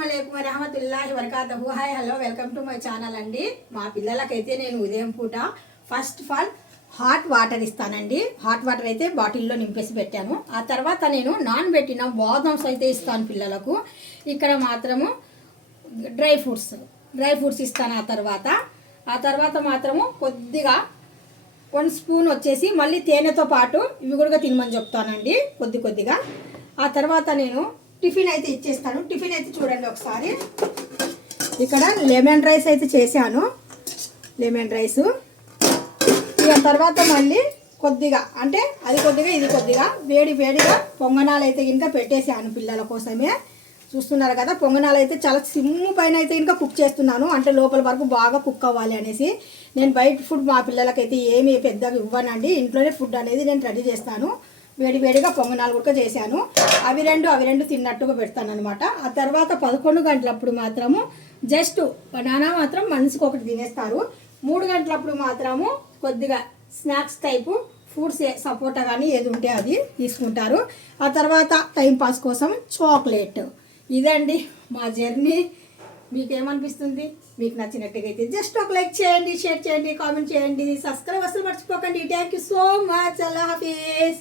అస్సలాముఅలైకుం వరహమతుల్లాహి వబరకాతుహు. Hi hello welcome to my channel అండి. మా పిల్లలకైతే నేను ఉదయం పూట first of all hot water ఇస్తానండి. హాట్ వాటర్ అయితే బాటిల్లో నింపేసి పెట్టాను. ఆ తర్వాత నేను నానబెట్టిన బాదమ్స్ అయితే ఇస్తాను పిల్లలకు. ఇక్కడ మాత్రము డ్రై ఫ్రూట్స్ ఇస్తాను. ఆ తర్వాత మాత్రము కొద్దిగా 1 స్పూన్ వచ్చేసి మళ్ళీ తేనెతో పాటు ఇవి కూడా తినమని చెప్తానండి కొద్దిగా. ఆ తర్వాత నేను టిఫిన్ అయితే ఇచ్చేస్తాను. టిఫిన్ అయితే చూడండి ఒకసారి. ఇక్కడ లెమన్ రైస్ అయితే చేశాను. లెమన్ రైస్ ఇక తర్వాత మళ్ళీ కొద్దిగా అంటే అది కొద్దిగా ఇది కొద్దిగా వేడిగా పొంగనాలు అయితే ఇంకా పెట్టేసాను పిల్లల కోసమే. చూస్తున్నారు కదా, పొంగనాలు అయితే చాలా సిమ్ పైన అయితే ఇంకా కుక్ చేస్తున్నాను. అంటే లోపల వరకు బాగా కుక్ అవ్వాలి అనేసి. నేను బయట ఫుడ్ మా పిల్లలకైతే ఏమీ పెద్దగా ఇవ్వనండి. ఇంట్లోనే ఫుడ్ అనేది నేను రెడీ చేస్తాను. వేడిగా పొంగనాలు కూడా చేశాను. అవి రెండు తిన్నట్టుగా పెడతాను అనమాట. ఆ తర్వాత 11 గంటలప్పుడు మాత్రము జస్ట్ బనానా మాత్రం మనిషికి ఒకటి తినేస్తారు. 3 గంటలప్పుడు మాత్రము కొద్దిగా స్నాక్స్ టైపు ఫ్రూట్స్ సపోటా కానీ ఏది ఉంటే అది తీసుకుంటారు. ఆ తర్వాత టైంపాస్ కోసం చాక్లెట్. ఇదండి మా జర్నీ. మీకేమనిపిస్తుంది? మీకు నచ్చినట్టుగా అయితే జస్ట్ ఒక లైక్ చేయండి, షేర్ చేయండి, కామెంట్ చేయండి, సబ్స్క్రైబ్ అసలు మర్చిపోకండి. Thank you so much. Allah Hafeez.